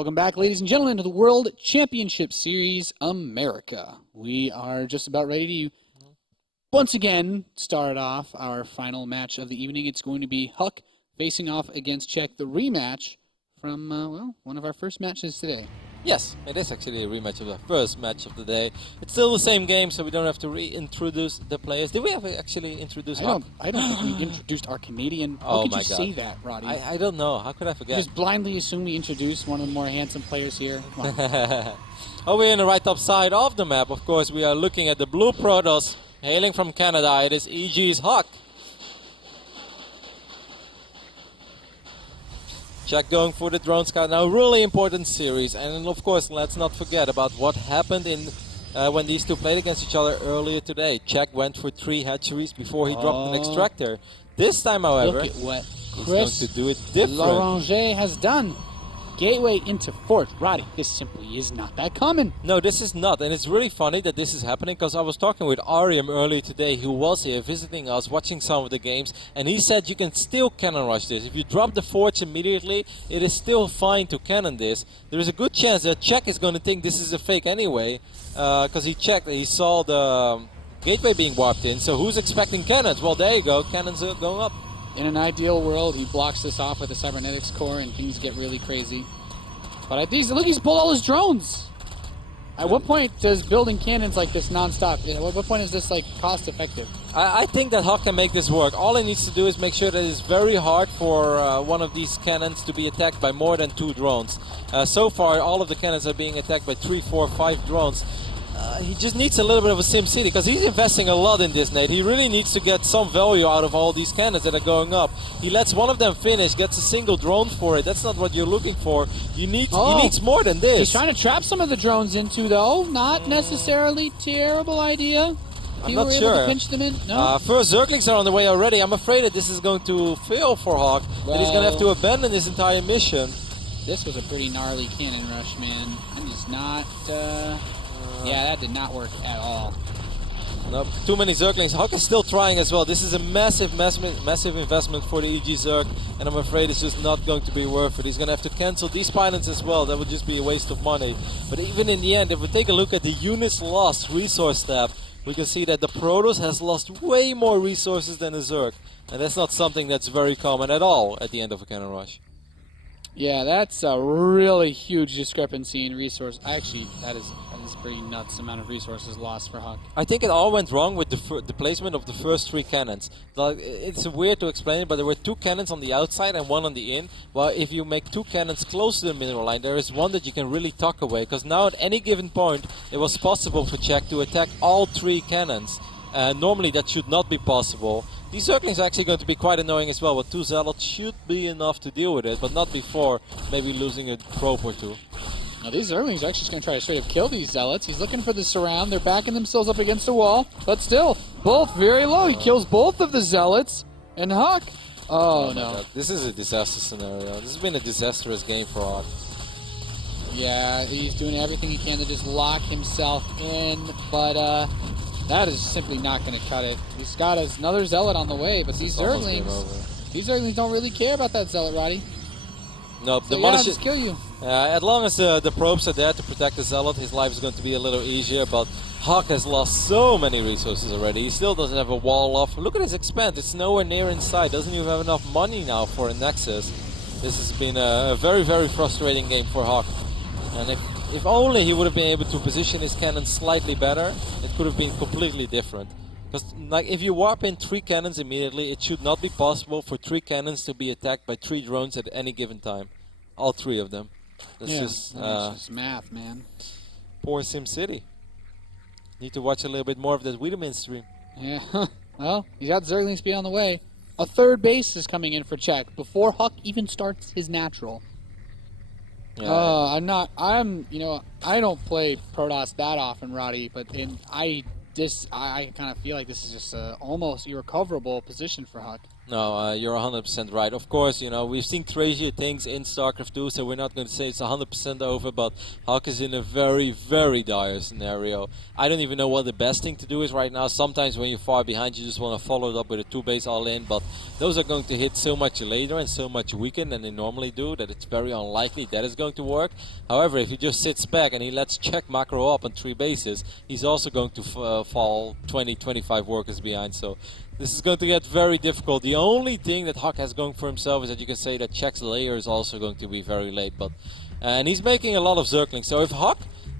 Welcome back, ladies and gentlemen, to the World Championship Series America. We are just about ready to once again start off our final match of the evening. It's going to be HuK facing off against Czech, the rematch from, well, one of our first matches today. Yes, it is actually a rematch of the first match of the day. It's still the same game, so we don't have to reintroduce the players. Did we ever actually introduce HuK? I don't think we introduced our Canadian. How Oh could my you God. say that, Roddy? I don't know. How could I forget? Just blindly assume we introduced one of the more handsome players here. Come on. Oh, we're in the right top side of the map. Of course, we are looking at the blue Protoss hailing from Canada. It is EG's HuK. Czech going for the drone scout. Now, really important series. And of course, let's not forget about what happened in when these two played against each other earlier today. Czech went for 3 hatcheries before he dropped an extractor. This time, however, Look at what he's Chris going to do it different. Ro16 has done. Gateway into fort. Roddy, this simply is not that common. No, this is not, and it's really funny that this is happening because I was talking with Ariam earlier today, who was here visiting us, watching some of the games, and he said you can still cannon rush this. If you drop the forts immediately, it is still fine to cannon this. There is a good chance that Czech is going to think this is a fake anyway, because he checked, he saw the gateway being warped in, so who's expecting cannons? Well, there you go, cannons are going up. In an ideal world, he blocks this off with a cybernetics core and things get really crazy. But at these, look, he's pulled all his drones. At what point does building cannons like this nonstop? You know, at what point is this like cost effective? I think that HuK can make this work. All he needs to do is make sure that it's very hard for one of these cannons to be attacked by more than 2 drones. So far, all of the cannons are being attacked by 3, 4, 5 drones. He just needs a little bit of a sim city because he's investing a lot in this, Nate. He really needs to get some value out of all these cannons that are going up. He lets one of them finish, gets a single drone for it. That's not what you're looking for. He needs more than this. He's trying to trap some of the drones into, though. Not necessarily terrible idea. I'm not sure. Able to pinch them in? No. First Zerglings are on the way already. I'm afraid that this is going to fail for HuK. That he's going to have to abandon this entire mission. This was a pretty gnarly cannon rush, man. I'm just not... yeah, that did not work at all. Nope, too many Zerglings. HuK is still trying as well. This is a massive investment for the EG Zerg, and I'm afraid it's just not going to be worth it. He's going to have to cancel these pilots as well. That would just be a waste of money. But even in the end, if we take a look at the units lost resource tab, we can see that the Protoss has lost way more resources than the Zerg. And that's not something that's very common at all at the end of a cannon rush. Yeah, that's a really huge discrepancy in resource. Actually, that is pretty nuts amount of resources lost for HuK. I think it all went wrong with the placement of the first 3 cannons. Like, it's weird to explain it, but there were 2 cannons on the outside and 1 on the in. Well, if you make 2 cannons close to the mineral line, there is one that you can really tuck away, because now at any given point it was possible for Czech to attack all 3 cannons. Normally that should not be possible. These Zerglings are actually going to be quite annoying as well, but 2 Zealots should be enough to deal with it, but not before maybe losing a probe or 2. Now these Zerglings are actually just going to try to straight up kill these Zealots. He's looking for the surround. They're backing themselves up against the wall, but still, both very low. He kills both of the Zealots, and HuK. Oh no. God. This is a disaster scenario. This has been a disastrous game for HuK. Yeah, he's doing everything he can to just lock himself in, but that is simply not going to cut it. He's got another Zealot on the way, but these Zerglings don't really care about that Zealot, Roddy. Nope, So yeah, just kill you. As long as the probes are there to protect the Zealot, his life is going to be a little easier, but HuK has lost so many resources already. He still doesn't have a wall off. Look at his expand, it's nowhere near inside. Doesn't even have enough money now for a Nexus. This has been a very, very frustrating game for HuK. And if only he would have been able to position his cannon slightly better, it could have been completely different. Because like, if you warp in 3 cannons immediately, it should not be possible for 3 cannons to be attacked by 3 drones at any given time. All 3 of them. That's just math, man. Poor SimCity. Need to watch a little bit more of that Wiedemann stream. Yeah, well, he's got Zergling speed on the way. A 3rd base is coming in for Czech before HuK even starts his natural. Yeah. you know, I don't play Protoss that often, Roddy, but I kind of feel like this is just a almost irrecoverable position for HuK. No, you're 100% right. Of course, you know, we've seen crazier things in StarCraft 2, so we're not going to say it's 100% over, but HuK is in a very, very dire scenario. I don't even know what the best thing to do is right now. Sometimes when you're far behind, you just want to follow it up with a 2-base all-in, but those are going to hit so much later and so much weaker than they normally do that it's very unlikely that is going to work. However, if he just sits back and he lets check macro up on 3 bases, he's also going to fall 20, 25 workers behind, so this is going to get very difficult. The only thing that HuK has going for himself is that you can say that check's layer is also going to be very late, but and he's making a lot of circling. So if HuK,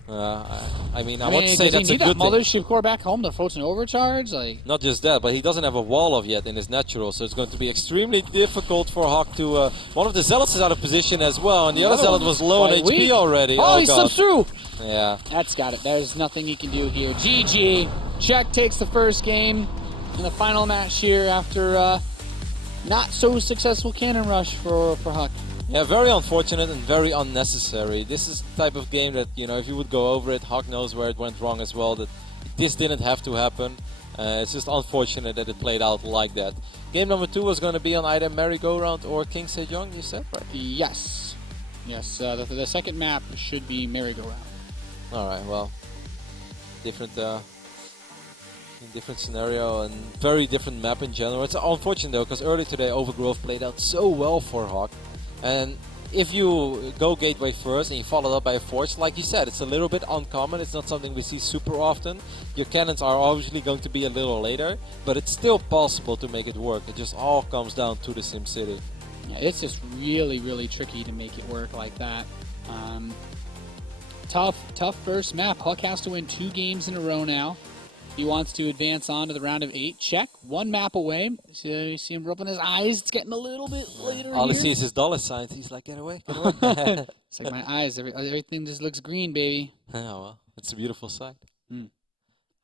I mean, I want to say does that's he a need good that thing. mothership core back home to force an overcharge? Like, Not just that, but he doesn't have a wall of yet in his natural, so it's going to be extremely difficult for HuK to. One of the zealots is out of position as well, and the other zealot was low on quite HP weak. already. Oh, he God. slips through. Yeah. That's got it. There's nothing he can do here. GG. Check takes the first game in the final match here after not so successful cannon rush for HuK. Yeah, very unfortunate and very unnecessary. This is the type of game that, you know, if you would go over it, HuK knows where it went wrong as well, that this didn't have to happen. It's just unfortunate that it played out like that. Game number 2 was going to be on either merry-go-round or King Sejong, you said, right? Yes. Yes, the second map should be merry-go-round. Alright, well, different scenario and very different map in general. It's unfortunate though, because earlier today Overgrowth played out so well for HuK. And if you go gateway first and you follow up by a forge, like you said, it's a little bit uncommon. It's not something we see super often. Your cannons are obviously going to be a little later, but it's still possible to make it work. It just all comes down to the SimCity. Yeah, it's just really, really tricky to make it work like that. Tough first map. HuK has to win 2 games in a row now. He wants to advance on to the round of 8. Check. 1 map away. So you see him rubbing his eyes. It's getting a little bit later All he here. sees is dollar signs. He's like, get away, get away. It's like my eyes. Everything just looks green, baby. Oh, well, it's a beautiful sight. Mm.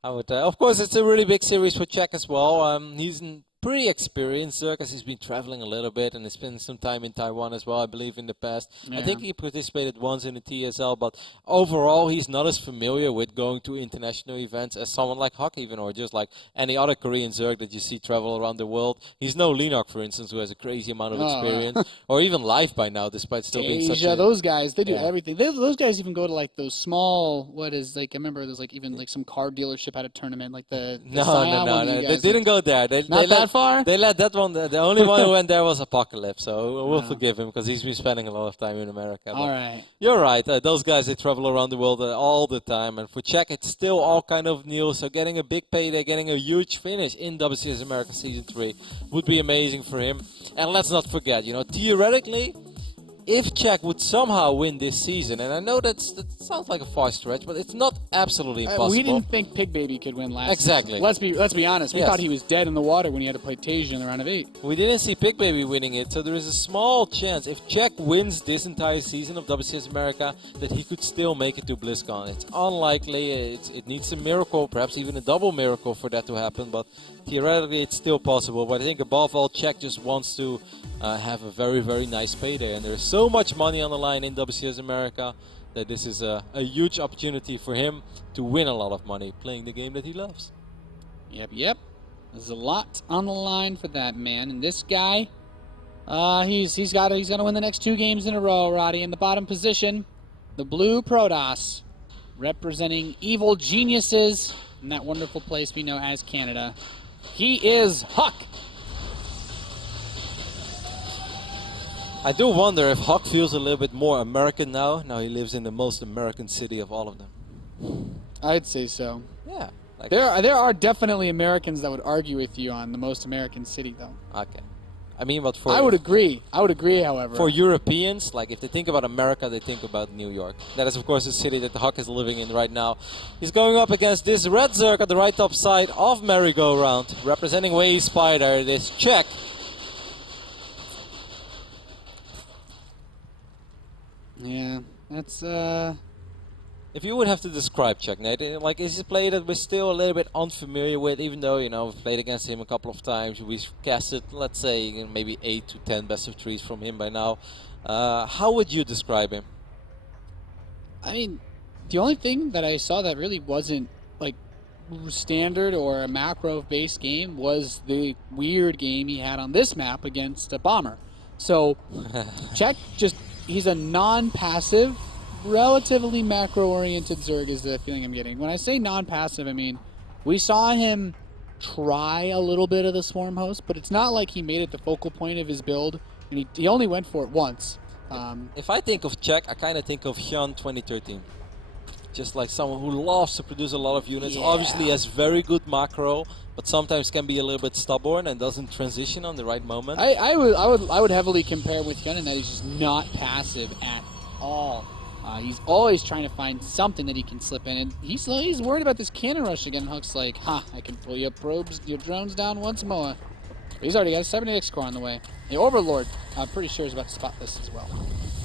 I would, of course, it's a really big series for Czech as well. He's pretty experienced because he's been traveling a little bit and he's spent some time in Taiwan as well, I believe, in the past. Yeah. I think he participated once in the TSL, but overall he's not as familiar with going to international events as someone like HuK even, or just like any other Korean Zerg that you see travel around the world. He's no Linok, for instance, who has a crazy amount of experience, or even live by now, despite still being such a... those guys, they do everything. Those guys even go to like those small, I remember there's like even like some car dealership at a tournament, like the No, they didn't go there. They Not that far? They let that one, the only one who went there was Apocalypse, so we'll forgive him because he's been spending a lot of time in America. All right. You're right, those guys, they travel around the world all the time, and for Czech it's still all kind of new, so getting a big payday, getting a huge finish in WCS America Season 3 would be amazing for him. And let's not forget, you know, theoretically, if Czech would somehow win this season, and I know that sounds like a far stretch, but it's not absolutely impossible. We didn't think Pig Baby could win last Exactly. season. Let's be honest. We Yes. thought he was dead in the water when he had to play Tasia in the round of 8. We didn't see Pig Baby winning it, so there is a small chance if Czech wins this entire season of WCS America that he could still make it to BlizzCon. It's unlikely. It needs a miracle, perhaps even a double miracle for that to happen, but theoretically it's still possible. But I think above all, Czech just wants to have a very, very nice payday, and there's so much money on the line in WCS America that this is a huge opportunity for him to win a lot of money playing the game that he loves. Yep. There's a lot on the line for that man, and this guy, he's got to win the next 2 games in a row. Roddy in the bottom position, the blue Protoss, representing evil geniuses in that wonderful place we know as Canada. He is HuK. I do wonder if HuK feels a little bit more American now. Now he lives in the most American city of all of them. I'd say so. Yeah. Like There are definitely Americans that would argue with you on the most American city, though. Okay. I mean, but for... I would agree, however. For Europeans, like if they think about America, they think about New York. That is, of course, the city that the HuK is living in right now. He's going up against this red Zerg at the right top side of merry-go-round, representing Way Spider, this Czech. Yeah, that's If you would have to describe Czech, Nate, like is he a player that we're still a little bit unfamiliar with, even though, you know, we've played against him a couple of times. We've casted, let's say, you know, maybe 8 to 10 best of 3s from him by now. How would you describe him? I mean, the only thing that I saw that really wasn't like standard or a macro-based game was the weird game he had on this map against a bomber. So Czech he's a non-passive, relatively macro-oriented Zerg is the feeling I'm getting. When I say non-passive, I mean we saw him try a little bit of the Swarm Host, but it's not like he made it the focal point of his build, and he only went for it once. If I think of Czech, I kind of think of Hyun 2013. Just like someone who loves to produce a lot of units. Yeah. Obviously has very good macro, but sometimes can be a little bit stubborn and doesn't transition on the right moment. I would heavily compare with Hyun in that he's just not passive at all. He's always trying to find something that he can slip in, and he's worried about this cannon rush again. HuK's like, ha, I can pull your probes, your drones down once more. But he's already got a 76 core on the way. The Overlord, I'm pretty sure, is about to spot this as well.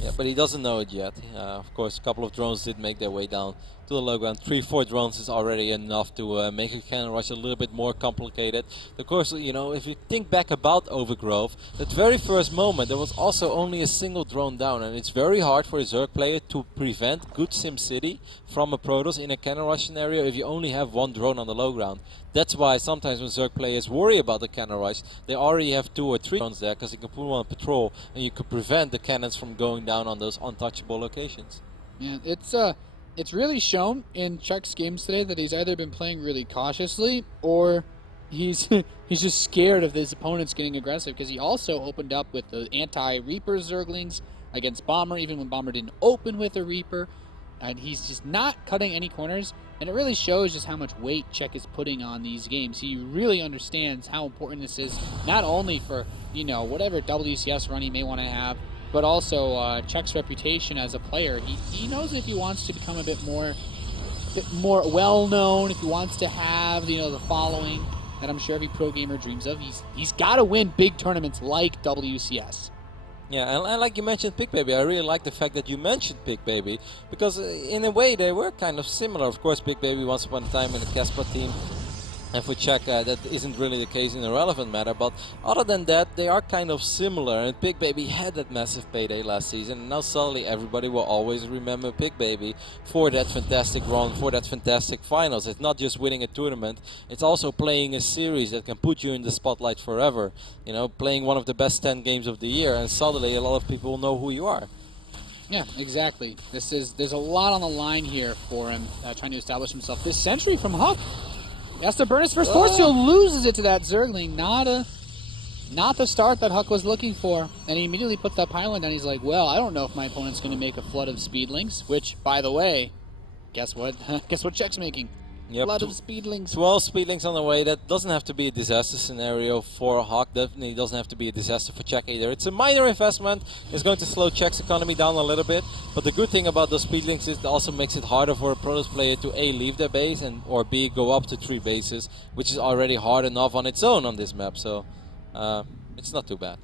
Yeah, but he doesn't know it yet. Of course, a couple of drones did make their way down to the low ground. 3-4 drones is already enough to make a cannon rush a little bit more complicated. Of course, you know, if you think back about Overgrowth, that very first moment there was also only a single drone down, and it's very hard for a Zerg player to prevent good SimCity from a Protoss in a cannon rush scenario if you only have one drone on the low ground. That's why sometimes when Zerg players worry about the cannon rush, they already have 2 or 3 drones there because you can put one on patrol and you could prevent the cannons from going down on those untouchable locations. Yeah, it's really shown in Czech's games today that he's either been playing really cautiously or he's he's just scared of his opponents getting aggressive, because he also opened up with the anti-Reaper Zerglings against Bomber, even when Bomber didn't open with a Reaper. And he's just not cutting any corners, and it really shows just how much weight Czech is putting on these games. He really understands how important this is, not only for, you know, whatever WCS run he may want to have, but also Czech's reputation as a player. He knows if he wants to become a bit more well-known, if he wants to have, you know, the following that I'm sure every pro gamer dreams of, he's got to win big tournaments like WCS. Yeah, and like you mentioned Pig Baby, I really like the fact that you mentioned Pig Baby, because in a way they were kind of similar. Of course, Pig Baby once upon a time in the Casper team, and for Czech that isn't really the case in a relevant matter, but other than that they are kind of similar, and Pig Baby had that massive payday last season, and now suddenly everybody will always remember Pig Baby for that fantastic run, for that fantastic finals. It's not just winning a tournament, it's also playing a series that can put you in the spotlight forever. You know, playing one of the best 10 games of the year, and suddenly a lot of people know who you are. Yeah, exactly. There's a lot on the line here for him, trying to establish himself. This sentry from HuK, that's to burn his first force field, loses it to that Zergling. Not the start that HuK was looking for. And he immediately put that pylon down. He's like, well, I don't know if my opponent's going to make a flood of speedlings, which, by the way, guess what? Guess what Czech's making? Yep, Flood of speedlings. 12 speedlings on the way. That doesn't have to be a disaster scenario for HuK. Definitely doesn't have to be a disaster for Czech either. It's a minor investment. It's going to slow Czech's economy down a little bit. But the good thing about those speedlings is it also makes it harder for a Protoss player to A, leave their base, and or B, go up to 3 bases, which is already hard enough on its own on this map. So it's not too bad.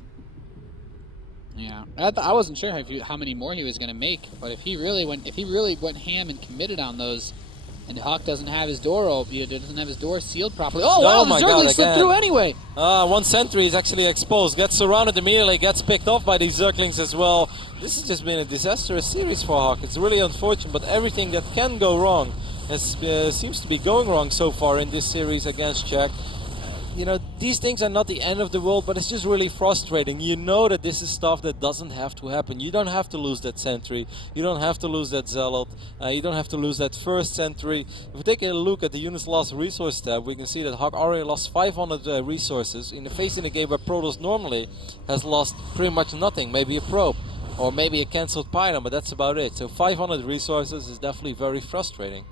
Yeah, I wasn't sure how many more he was going to make, but if he really went ham and committed on those. And HuK doesn't have his door open. He doesn't have his door sealed properly. Oh, wow, the Zergling slipped through anyway. One sentry is actually exposed. Gets surrounded immediately. Gets picked off by these Zerglings as well. This has just been a disastrous series for HuK. It's really unfortunate, but everything that can go wrong seems to be going wrong so far in this series against Czech. You know, these things are not the end of the world, but it's just really frustrating. You know that this is stuff that doesn't have to happen. You don't have to lose that sentry. You don't have to lose that zealot. You don't have to lose that first sentry. If we take a look at the units lost resource tab, we can see that HuK already lost 500 resources in a game where Protoss normally has lost pretty much nothing. Maybe a probe or maybe a cancelled pylon, but that's about it. So 500 resources is definitely very frustrating.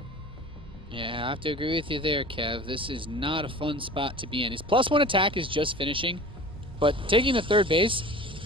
Yeah, I have to agree with you there, Kev. This is not a fun spot to be in. His +1 attack is just finishing, but taking the third base,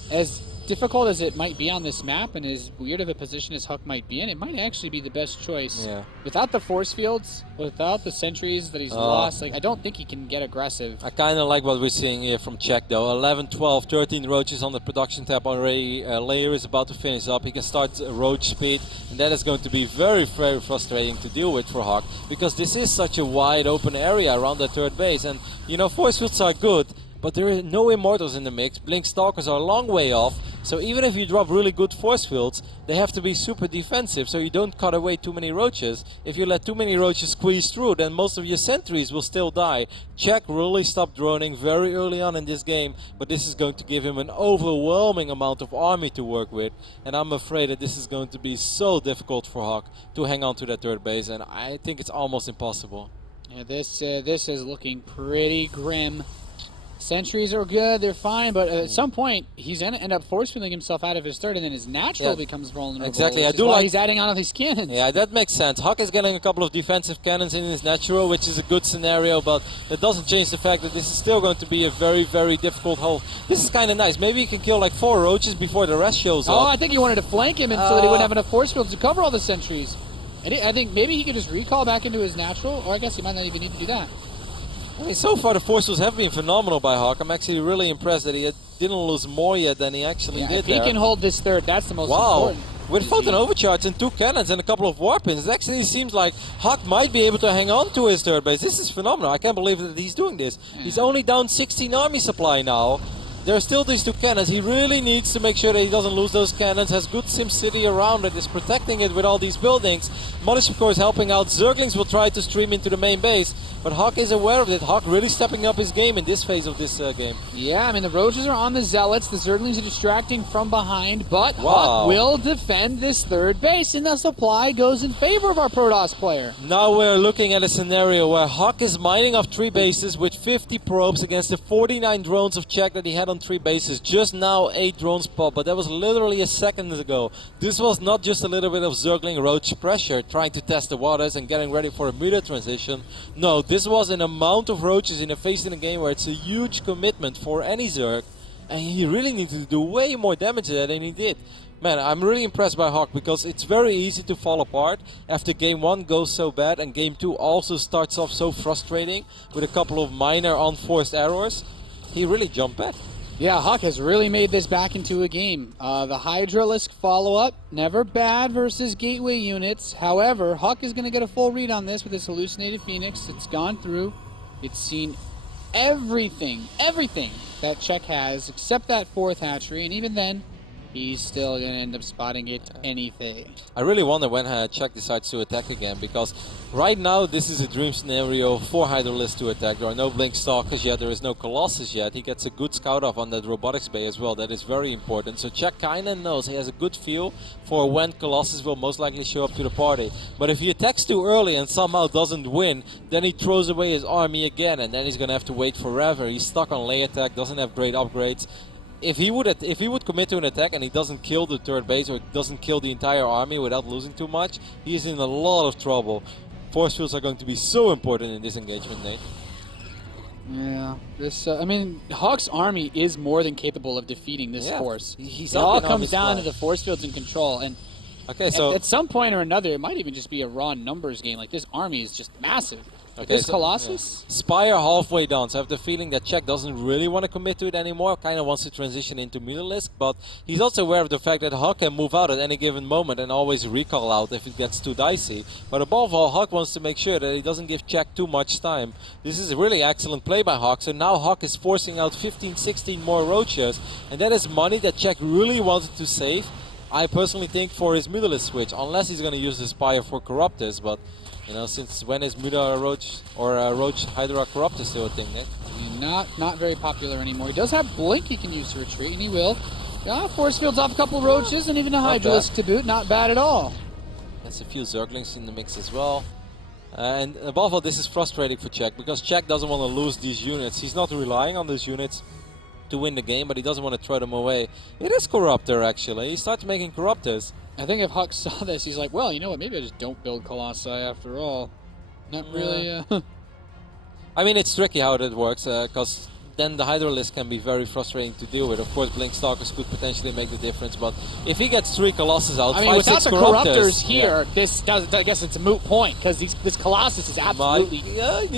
as difficult as it might be on this map and as weird of a position as HuK might be in, it might actually be the best choice. Yeah. Without the force fields, without the sentries that he's lost, like I don't think he can get aggressive. I kind of like what we're seeing here from Czech though. 11, 12, 13 roaches on the production tab already. Layer is about to finish up. He can start roach speed, and that is going to be very, very frustrating to deal with for HuK, because this is such a wide open area around that third base, and you know, force fields are good, but there are no immortals in the mix. Blink Stalkers are a long way off, So even if you drop really good force fields, they have to be super defensive, so you don't cut away too many roaches. If you let too many roaches squeeze through, then most of your sentries will still die. Czech really stopped droning very early on in this game, but this is going to give him an overwhelming amount of army to work with, and I'm afraid that this is going to be so difficult for HuK to hang on to that third base, and I think it's almost impossible. Yeah, this is looking pretty grim. Sentries are good, they're fine, but at some point he's going to end up force-feeling himself out of his third, and then his natural becomes vulnerable. Exactly, I do like he's adding on these cannons. Yeah, that makes sense. HuK is getting a couple of defensive cannons in his natural, which is a good scenario, but that doesn't change the fact that this is still going to be a very, very difficult hole. This is kind of nice. Maybe he can kill like 4 roaches before the rest shows up. Oh, I think he wanted to flank him so that he wouldn't have enough force fields to cover all the sentries. And I think maybe he could just recall back into his natural, or I guess he might not even need to do that. I mean, so far the force fields have been phenomenal by HuK. I'm actually really impressed that he didn't lose more yet than he actually did. If he can hold this third, that's the most important. With Photon Overcharge and 2 cannons and a couple of warpins, it actually seems like HuK might be able to hang on to his third base. This is phenomenal. I can't believe that he's doing this. Yeah. He's only down 16 army supply now. There are still these 2 cannons. He really needs to make sure that he doesn't lose those cannons. Has good SimCity around it, is protecting it with all these buildings. Monish, of course, helping out. Zerglings will try to stream into the main base, but HuK is aware of it. HuK really stepping up his game in this phase of this game. Yeah, I mean, the Roaches are on the Zealots. The Zerglings are distracting from behind, but HuK will defend this third base, and the supply goes in favor of our Protoss player. Now we're looking at a scenario where HuK is mining off 3 bases with 50 probes against the 49 drones of Czech that he had on 3 bases. Just now 8 drones pop, but that was literally a second ago. This was not just a little bit of Zergling Roach pressure, trying to test the waters and getting ready for a meter transition. No, this was an amount of roaches in a phase in a game where it's a huge commitment for any Zerg, and he really needed to do way more damage than he did. Man, I'm really impressed by HuK because it's very easy to fall apart after game 1 goes so bad and game 2 also starts off so frustrating with a couple of minor unforced errors. He really jumped back. Yeah, HuK has really made this back into a game. The Hydralisk follow-up, never bad versus gateway units. However, HuK is going to get a full read on this with his hallucinated Phoenix. It's gone through. It's seen everything that Czech has except that 4th hatchery, and even then, he's still going to end up spotting it anything. I really wonder when Czech decides to attack again, because right now this is a dream scenario for Hydralisk to attack. There are no Blink Stalkers yet, there is no Colossus yet. He gets a good scout off on that Robotics Bay as well, that is very important. So Czech kinda knows, he has a good feel for when Colossus will most likely show up to the party. But if he attacks too early and somehow doesn't win, then he throws away his army again, and then he's gonna have to wait forever. He's stuck on lay attack, doesn't have great upgrades. If he would commit to an attack and he doesn't kill the third base or doesn't kill the entire army without losing too much, he's in a lot of trouble. Force fields are going to be so important in this engagement, Nate. Yeah, this. I mean, HuK's army is more than capable of defeating this force. It all comes down to the force fields and control. And okay, so at some point or another, it might even just be a raw numbers game. Like, this army is just massive. Okay, this Colossus? Yeah. Spire halfway down, so I have the feeling that Czech doesn't really want to commit to it anymore, kind of wants to transition into Mutalisk, but he's also aware of the fact that HuK can move out at any given moment and always recall out if it gets too dicey. But above all, HuK wants to make sure that he doesn't give Czech too much time. This is a really excellent play by HuK, so now HuK is forcing out 15, 16 more Roaches, and that is money that Czech really wanted to save, I personally think, for his Mutalisk switch, unless he's going to use the Spire for Corruptors, but you know, since when is Muda Roach or Roach Hydra Corruptor still a thing, Nick? Not very popular anymore. He does have Blink he can use to retreat, and he will. Force fields off a couple Roaches and even a Hydralisk to boot. Not bad at all. There's a few Zerglings in the mix as well. And above all, this is frustrating for Czech because Czech doesn't want to lose these units. He's not relying on these units to win the game, but he doesn't want to throw them away. It is Corruptor, actually. He starts making Corruptors. I think if HuK saw this, he's like, well, you know what, maybe I just don't build Colossi after all. Not really, I mean, it's tricky how that works, because then the Hydralisk can be very frustrating to deal with. Of course, Blink Stalkers could potentially make the difference, but if he gets 3 Colossus out, I mean, 5, without 6 the Corruptors here, this does, I guess it's a moot point, because this Colossus is absolutely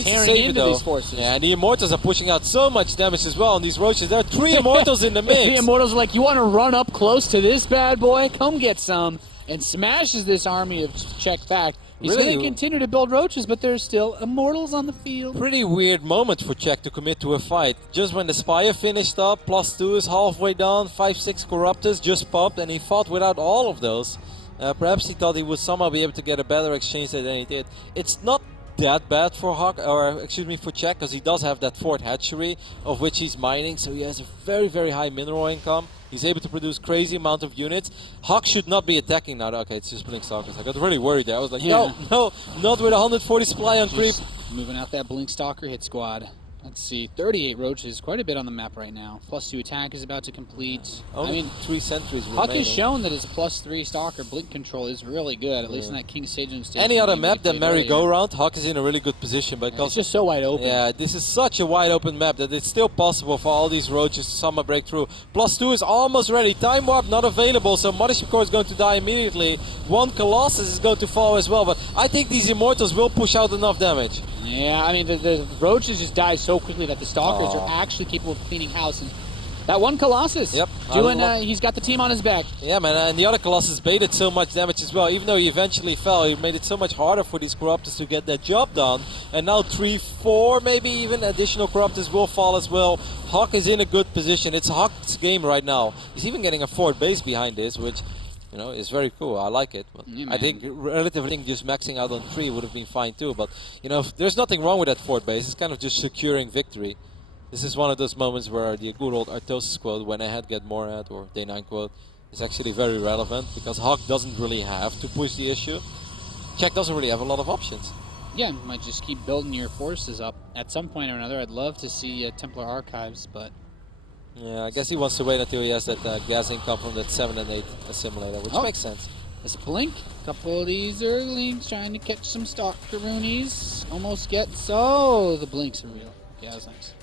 tearing into these forces. Yeah, and the Immortals are pushing out so much damage as well on these Roaches. There are 3 Immortals in the mix. The Immortals are like, you want to run up close to this bad boy? Come get some. And smashes this army of Czech back. He's going to continue to build roaches, but there's still immortals on the field. Pretty weird moment for HuK to commit to a fight. Just when the Spire finished up, +2 is halfway done, 5-6 Corruptors just popped, and he fought without all of those. Perhaps he thought he would somehow be able to get a better exchange than he did. It's not that bad for HuK, or excuse me, for HuK, because he does have that 4th hatchery, of which he's mining, so he has a very, very high mineral income. He's able to produce crazy amount of units. HuK should not be attacking now. Okay, it's just Blink Stalkers. I got really worried there. I was like, no, not with 140 supply on creep. Moving out that Blink Stalker hit squad. Let's see, 38 roaches, quite a bit on the map right now. +2 attack is about to complete. Only 3 sentries HuK remaining. has shown that his +3 Stalker blink control is really good, at least in that King Sejun stage. Any other map than Merry-Go-Round, HuK is in a really good position. Because it's just so wide open. Yeah, this is such a wide open map that it's still possible for all these roaches to somehow break through. +2 is almost ready. Time Warp not available, so Mothership Core is going to die immediately. 1 Colossus is going to fall as well, but I think these Immortals will push out enough damage. Yeah, I mean, the roaches just die so quickly that the Stalkers are actually capable of cleaning house. And that 1 Colossus, he's got the team on his back. Yeah, man, and the other Colossus baited so much damage as well. Even though he eventually fell, he made it so much harder for these Corruptors to get that job done. And now 3, 4, maybe even additional Corruptors will fall as well. HuK is in a good position. It's HuK's game right now. He's even getting a 4th base behind this, which, you know, it's very cool. I like it. But I think relatively just maxing out on 3 would have been fine too. But, you know, there's nothing wrong with that 4th base. It's kind of just securing victory. This is one of those moments where the good old Artosis quote, "When ahead, get more ahead," or Day 9 quote, is actually very relevant because HuK doesn't really have to push the issue. HuK doesn't really have a lot of options. Yeah, you might just keep building your forces up. At some point or another, I'd love to see Templar Archives, but... Yeah, I guess he wants to wait until he has that gas income from that 7 and 8 assimilator, which makes sense. There's a blink. A couple of these Zerglings trying to catch some Stalkeroonies. Almost gets... Oh, the blinks are real. Yeah, that's nice.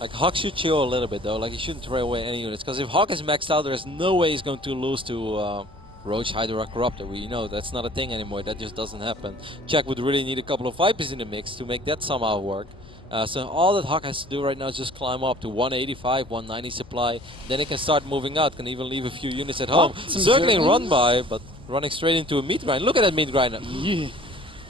Like, HuK should chill a little bit, though. Like, he shouldn't throw away any units. Because if HuK is maxed out, there's no way he's going to lose to Roach, Hydra, Corruptor. We know that's not a thing anymore. That just doesn't happen. HuK would really need a couple of Vipers in the mix to make that somehow work. So all that HuK has to do right now is just climb up to 185, 190 supply. Then he can start moving out. Can even leave a few units at home. Circling run by, but running straight into a meat grinder. Look at that meat grinder. Yeah.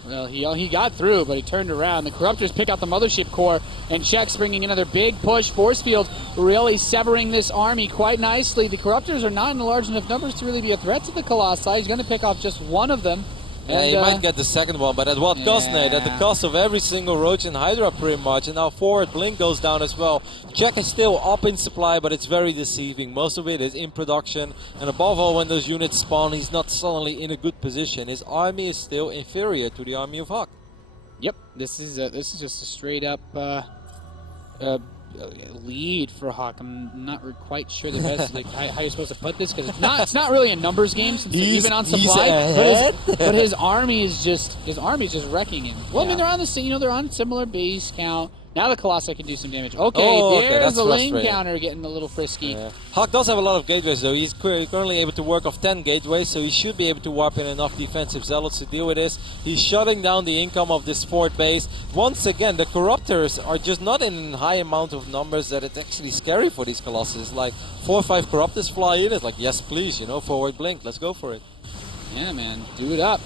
Well, he got through, but he turned around. The Corruptors pick out the Mothership Core, and HuK's bringing another big push. Force Field really severing this army quite nicely. The Corruptors are not in large enough numbers to really be a threat to the Colossi. He's going to pick off just one of them. Yeah, he might get the second one, but at what cost, Nate? At the cost of every single Roach and Hydra pretty much. And now forward Blink goes down as well. HuK is still up in supply, but it's very deceiving. Most of it is in production. And above all, when those units spawn, he's not suddenly in a good position. His army is still inferior to the army of HuK. Yep, this is just a straight up lead for HuK. I'm not quite sure the best like how you're supposed to put this because it's not really a numbers game since they're even on supply. But his army is just wrecking him. Well, I mean they're on the same, they're on similar base count. Now the Colossi can do some damage. Okay, there's the lane counter getting a little frisky. Yeah. HuK does have a lot of gateways though. He's currently able to work off 10 gateways, so he should be able to warp in enough defensive zealots to deal with this. He's shutting down the income of this fort base. Once again, the Corruptors are just not in high amount of numbers that it's actually scary for these Colossus. Like 4 or 5 Corruptors fly in, it's like, yes please, forward Blink, let's go for it. Yeah man, do it up.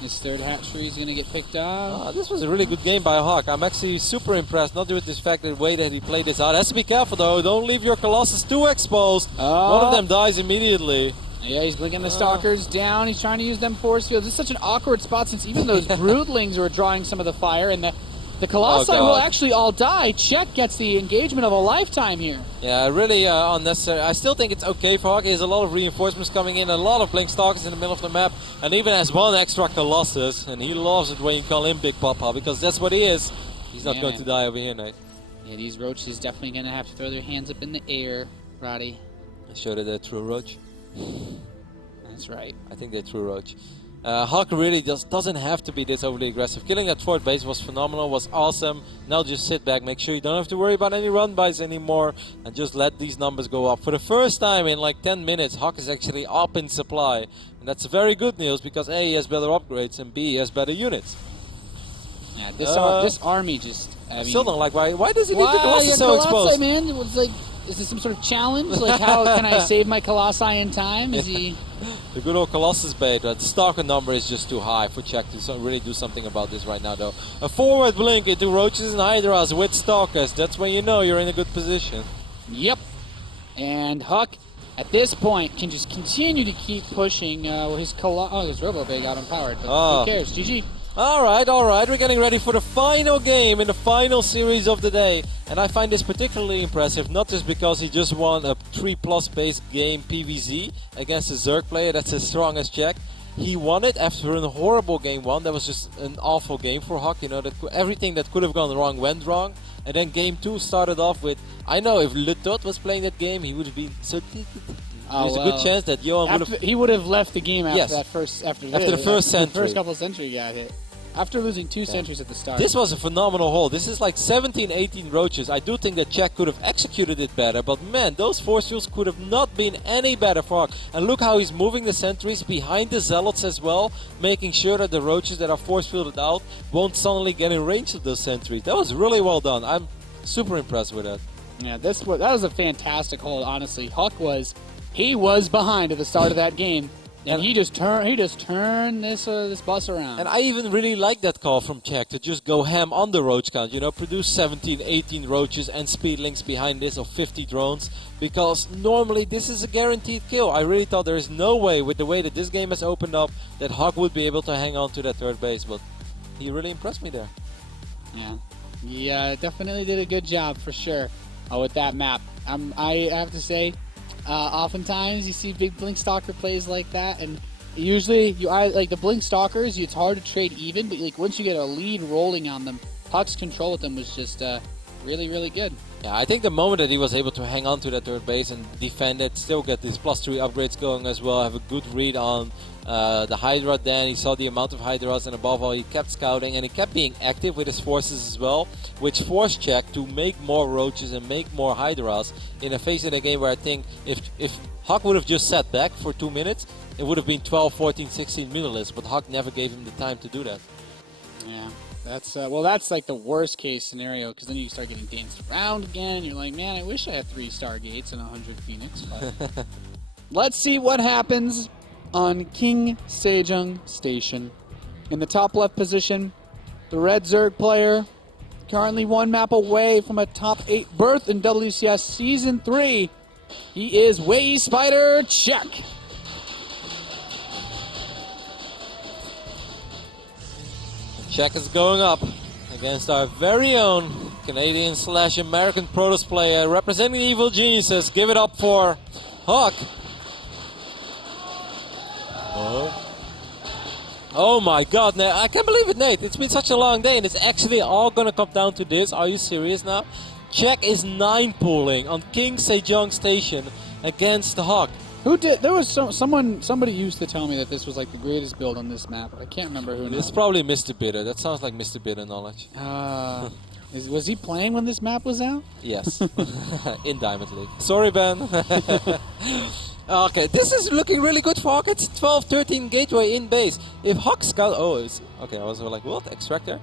This third hatchery is going to get picked off. This was a really good game by HuK. I'm actually super impressed, not with this fact that the way that he played this out. Has to be careful though, don't leave your Colossus too exposed. One of them dies immediately. Yeah, he's blinking the Stalkers down. He's trying to use them force fields. This is such an awkward spot since even those Broodlings were drawing some of the fire, and the Colossi will actually all die. HuK gets the engagement of a lifetime here. Yeah, really unnecessary. I still think it's okay for HuK. He has a lot of reinforcements coming in, a lot of Blink Stalkers in the middle of the map, and even has one extra Colossus, and he loves it when you call him Big Papa, because that's what he is. He's not going to die over here, Nate. Yeah, these Roaches definitely going to have to throw their hands up in the air, Roddy. I showed it a true Roach. That's right. I think they're true Roach. HuK really just doesn't have to be this overly aggressive. Killing that fort base was phenomenal, was awesome. Now just sit back, make sure you don't have to worry about any run-bys anymore, and just let these numbers go up. For the first time in like 10 minutes, HuK is actually up in supply. And that's very good news, because A, he has better upgrades, and B, he has better units. Yeah, this army just... I still don't like why does he leave the Colossus so exposed? Man, it was like Is this some sort of challenge? Like, how can I save my Colossi in time? Is he? The good old Colossus bait, but the Stalker number is just too high for Czech to really do something about this right now, though. A forward blink into Roaches and Hydras with Stalkers. That's when you know you're in a good position. Yep. And HuK, at this point, can just continue to keep pushing his his Robo Bay got him powered, but who cares? GG. All right. We're getting ready for the final game in the final series of the day. And I find this particularly impressive, not just because he just won a 3+ base game PvZ against a Zerg player that's as strong as Czech. He won it after a horrible game one. That was just an awful game for HuK. You know, everything that could have gone wrong went wrong. And then game two started off with, I know if Le Tot was playing that game, he would have been so... There's a good chance that Johan would have... He would have left the game after the first sentry. The first couple of sentry got hit. After losing 2 sentries at the start. This was a phenomenal hole. This is like 17, 18 Roaches. I do think that Czech could have executed it better, but man, those force fields could have not been any better for HuK. And look how he's moving the sentries behind the Zealots as well, making sure that the Roaches that are force fielded out won't suddenly get in range of those sentries. That was really well done. I'm super impressed with that. Yeah, that was a fantastic hole, honestly. HuK was behind at the start of that game. And he just turned this bus around. And I even really like that call from Czech to just go ham on the roach count. You know, produce 17, 18 roaches and speedlings behind this of 50 drones. Because normally this is a guaranteed kill. I really thought there is no way, with the way that this game has opened up, that HuK would be able to hang on to that third base. But he really impressed me there. Yeah, definitely did a good job for sure with that map. I have to say, oftentimes you see big Blink Stalker plays like that, and usually like the Blink Stalkers, it's hard to trade even, but like once you get a lead rolling on them, HuK's control with them was just really, really good. Yeah, I think the moment that he was able to hang on to that third base and defend it, still get these +3 upgrades going as well, have a good read on the Hydra. Then he saw the amount of Hydras, and above all he kept scouting and he kept being active with his forces as well, which forced Czech to make more Roaches and make more Hydras in a phase of the game where I think if HuK would have just sat back for 2 minutes, it would have been 12, 14, 16 Minilis, but HuK never gave him the time to do that. Yeah, that's like the worst case scenario, because then you start getting danced around again and you're like, man, I wish I had 3 Stargates and 100 Phoenix. But let's see what happens on King Sejong Station. In the top left position, the red Zerg player, currently 1 map away from a top 8 berth in WCS Season 3. He is Way Spider Czech. Czech is going up against our very own Canadian/American Protoss player representing Evil Geniuses. Give it up for HuK. Oh my god, Nate. I can't believe it, Nate. It's been such a long day and it's actually all gonna come down to this. Are you serious now? Czech is 9 pooling on King Sejong Station against HuK. Who did? There was somebody used to tell me that this was like the greatest build on this map, but I can't remember who. It's probably Mr. Bitter. That sounds like Mr. Bitter knowledge. Was he playing when this map was out? Yes, in Diamond League. Sorry, Ben. Okay, this is looking really good for HuK. It's 12-13 gateway in base. If HuK scout, okay. I was like, what, extractor?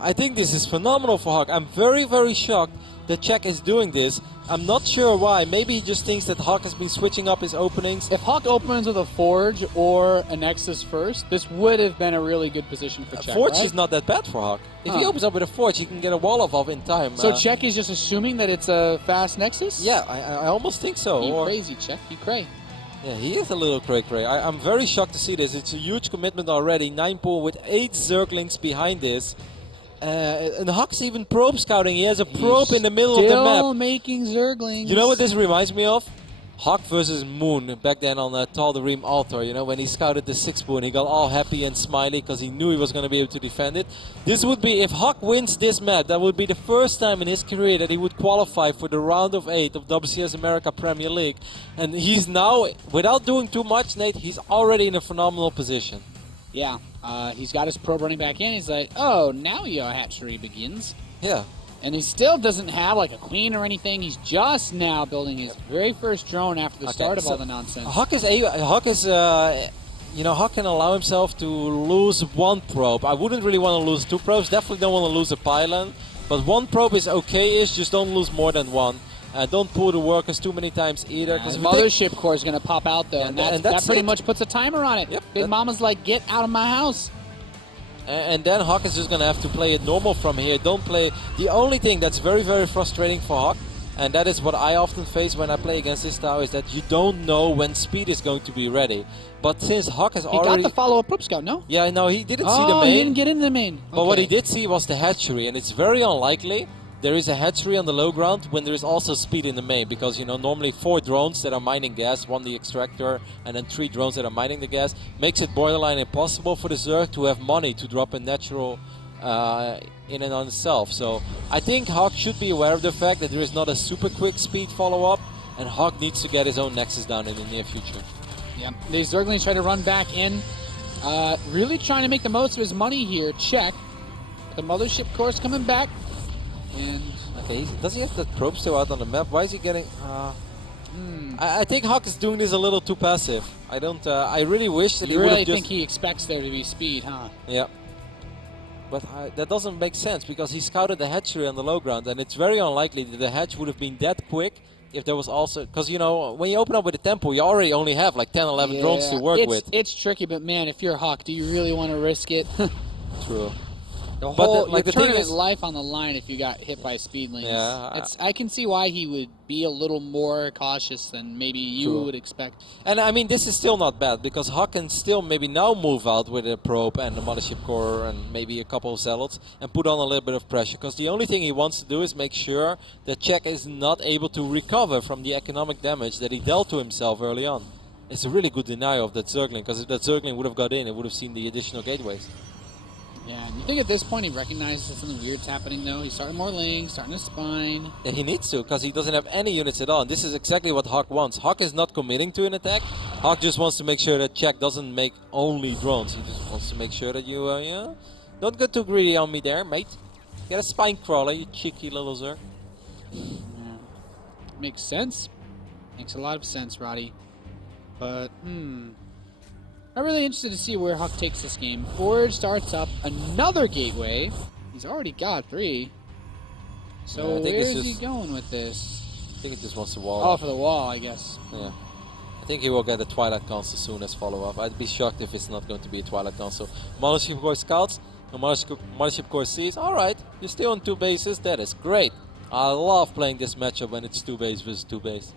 I think this is phenomenal for HuK. I'm very, very shocked that Czech is doing this. I'm not sure why. Maybe he just thinks that HuK has been switching up his openings. If HuK opens with a Forge or a Nexus first, this would have been a really good position for Czech. Forge right? is not that bad for HuK. If he opens up with a Forge, he can get a wall off in time. So Czech is just assuming that it's a fast Nexus? Yeah, I almost think so. You crazy, Czech. You cray. Yeah, he is a little cray-cray. I'm very shocked to see this. It's a huge commitment already. 9 pool with 8 Zerglings behind this. And HuK's even probe scouting. He has a probe in the middle of the map. Still making Zerglings. You know what this reminds me of? HuK versus Moon back then on Tal'Darim Altar. You know, when he scouted the 6 pool and he got all happy and smiley because he knew he was going to be able to defend it. This would be, if HuK wins this map, that would be the first time in his career that he would qualify for the round of 8 of WCS America Premier League. And he's now, without doing too much, Nate, he's already in a phenomenal position. Yeah, he's got his probe running back in. He's like, oh, now your hatchery begins. Yeah. And he still doesn't have like a queen or anything. He's just now building his very first drone after the start of all the nonsense. HuK can allow himself to lose 1 probe. I wouldn't really want to lose 2 probes. Definitely don't want to lose a pylon. But 1 probe is okay-ish. Just don't lose more than 1. Don't pull the workers too many times either. The mothership core is going to pop out, though, and that pretty much puts a timer on it. Yep, Big Mama's like, get out of my house. And then HuK is just going to have to play it normal from here. Don't play... The only thing that's very, very frustrating for HuK, and that is what I often face when I play against this tower, is that you don't know when speed is going to be ready. But since HuK has already... He got the follow-up probe scout, no? Yeah, no, he didn't see the main. He didn't get into the main. But what he did see was the hatchery, and it's very unlikely there is a hatchery on the low ground when there is also speed in the main, because, you know, normally 4 drones that are mining gas, 1 the extractor, and then 3 drones that are mining the gas, makes it borderline impossible for the Zerg to have money to drop a natural in and on itself. So I think HuK should be aware of the fact that there is not a super quick speed follow-up, and HuK needs to get his own Nexus down in the near future. Yeah, the Zerglings try to run back in, really trying to make the most of his money here. Check. The mothership course coming back. And okay, does he have the probe still out on the map? Why is he getting... I think HuK is doing this a little too passive. I don't... I really wish that he would have just... You really think he expects there to be speed, huh? Yeah. But that doesn't make sense, because he scouted the hatchery on the low ground, and it's very unlikely that the hatch would have been that quick if there was also... Because, you know, when you open up with a tempo, you already only have like 10, 11 drones to work with. It's tricky, but man, if you're HuK, do you really want to risk it? True. The whole the tournament life on the line if you got hit by speedlings. Yeah, I can see why he would be a little more cautious than maybe you would expect. And I mean, this is still not bad, because HuK can still maybe now move out with a probe and the mothership core and maybe a couple of zealots and put on a little bit of pressure, because the only thing he wants to do is make sure that Czech is not able to recover from the economic damage that he dealt to himself early on. It's a really good denial of that Zergling, because if that Zergling would have got in, it would have seen the additional gateways. Yeah, and you think at this point he recognizes that something weird's happening, though? He's starting more links, starting a spine. Yeah, he needs to, because he doesn't have any units at all. And this is exactly what HuK wants. HuK is not committing to an attack. HuK just wants to make sure that Czech doesn't make only drones. He just wants to make sure that you, don't get too greedy on me there, mate. Get a spine crawler, you cheeky little Zerg. Yeah. Makes sense. Makes a lot of sense, Roddy. But, I'm really interested to see where HuK takes this game. Forge starts up another gateway. He's already got 3. So where is he going with this? I think he just wants to wall. Oh, for the wall, I guess. Yeah. I think he will get a Twilight Council soon as follow-up. I'd be shocked if it's not going to be a Twilight Council. Mothership Core scouts, and Mothership Core sees, alright, you're still on 2 bases, that is great. I love playing this matchup when it's 2 base versus 2 base.